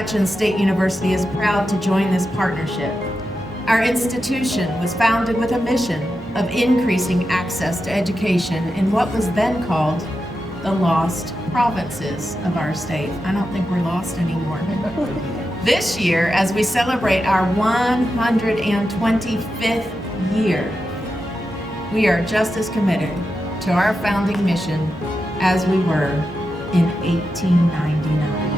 Appalachian State University is proud to join this partnership. Our institution was founded with a mission of increasing access to education in what was then called the lost provinces of our state. I don't think we're lost anymore. This year, as we celebrate our 125th year, we are just as committed to our founding mission as we were in 1899.